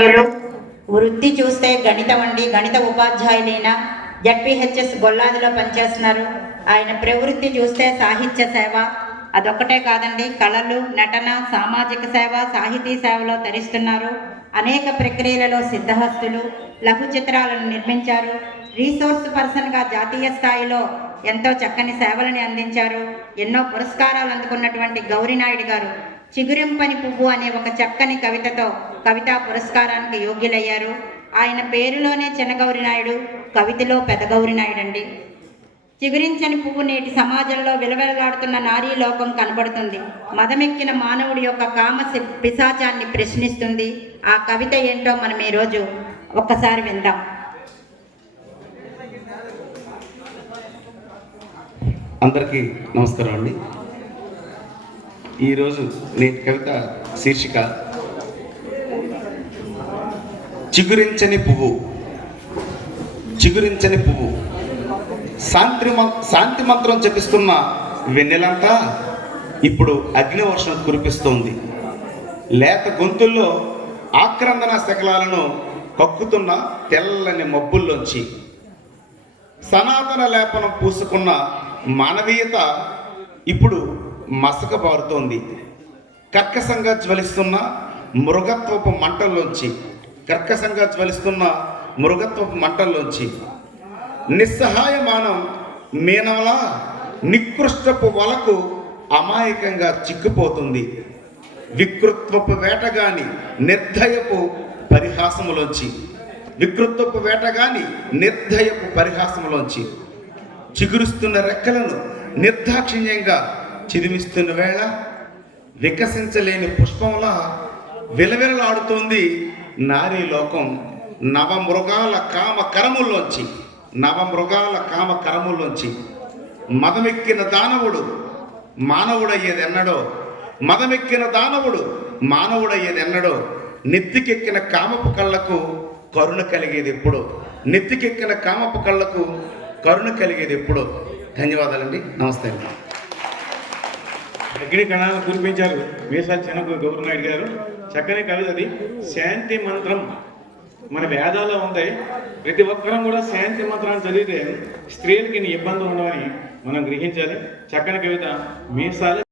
వృత్తి చూస్తే గణితం అండి. గణిత ఉపాధ్యాయులైన జడ్పీహెచ్ఎస్ గొల్లాదిలో పనిచేస్తున్నారు. ఆయన ప్రవృత్తి చూస్తే సాహిత్య సేవ, అదొక్కటే కాదండి, కళలు, నటన, సామాజిక సేవ, సాహితీ సేవలో తరిస్తున్నారు. అనేక ప్రక్రియలలో సిద్ధహస్తులు, లఘు చిత్రాలను నిర్మించారు. రీసోర్స్ పర్సన్గా జాతీయ స్థాయిలో ఎంతో చక్కని సేవలను అందించారు. ఎన్నో పురస్కారాలు అందుకున్నటువంటి గౌరీనాయుడు గారు చిగురింపని పువ్వు అనే ఒక చక్కని కవితతో కవితా పురస్కారానికి యోగ్యులయ్యారు. ఆయన పేరులోనే చిన్నగౌరీనాయుడు, కవితలో పెదగౌరీనాయుడు అండి. చిగురించని పువ్వు నేటి సమాజంలో విలవెలలాడుతున్న నారీ లోకం కనబడుతుంది. మదమెక్కిన మానవుడి యొక్క కామ పిశాచాన్ని ప్రశ్నిస్తుంది. ఆ కవిత ఏంటో మనం ఈరోజు ఒక్కసారి విందాం. అందరికీ నమస్కారం అండి. ఈరోజు నేటి కవిత శీర్షిక చిగురించని పువ్వు. చిగురించని పువ్వు. శాంతి మంత్రం జపిస్తున్న వెన్నెలంతా ఇప్పుడు అగ్నివర్షం కురిపిస్తోంది. లేత గొంతుల్లో ఆక్రందన శకలాలను కక్కుతున్న తెల్లని మబ్బుల్లోంచి సనాతన లేపనం పూసుకున్న మానవీయత ఇప్పుడు మసకబారుతోంది. కర్కశంగా జ్వలిస్తున్న మృగత్వపు మంటల్లోంచి నిస్సహాయమానం మీనంలా నికృష్టపు వలకు అమాయకంగా చిక్కుపోతుంది. వికృత్వపు వేటగాని నిర్దయపు పరిహాసములోంచి చిగురుస్తున్న రెక్కలను నిర్దాక్షిణ్యంగా చిదిమిస్తున్న వేళ వికసించలేని పుష్పంలా విలవిలలాడుతోంది నారీ లోకం. నవమృగాల కామకరముల్లోంచి మదమెక్కిన దానవుడు మానవుడయ్యేదెన్నడో నెత్తికెక్కిన కామపు కళ్ళకు కరుణ కలిగేది ఎప్పుడో. ధన్యవాదాలండి. నమస్తే అండి. అగ్ని కణాలను కురిపించారు మీసాల గౌరీనాయుడు గారు. చక్కని కవితది. శాంతి మంత్రం మన వేదాల్లో ఉంది. ప్రతి ఒక్కరం కూడా శాంతి మంత్రాన్ని చదివితే స్త్రీలకి ఇబ్బంది ఉండవని మనం గ్రహించాలి. చక్కని కవిత మీసాల